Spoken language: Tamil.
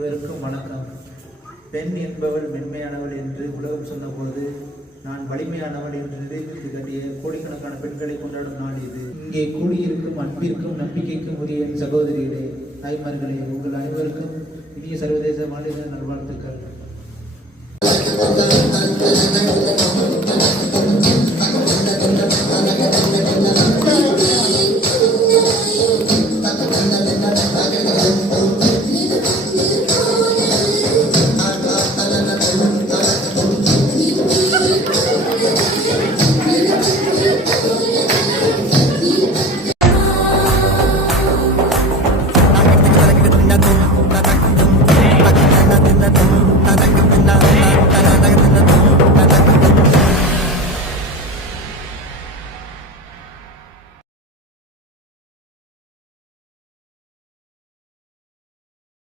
அனைவருக்கும் வணக்கம். பெண் என்பவள் மென்மையானவள் என்று உலகம் சொன்னபோது நான் வலிமையானவள் என்று நிரூபித்து கட்டிய கோடிக்கணக்கான பெண்களை கொண்டாடும் நாள் இது. இங்கே கூடியிருக்கும் அன்பிற்கும் நம்பிக்கைக்கும் உரிய என் சகோதரிகளே, தாய்மார்களே, உங்கள் அனைவருக்கும் இனிய சர்வதேச மகளிர் நல்வாழ்த்துக்கள்.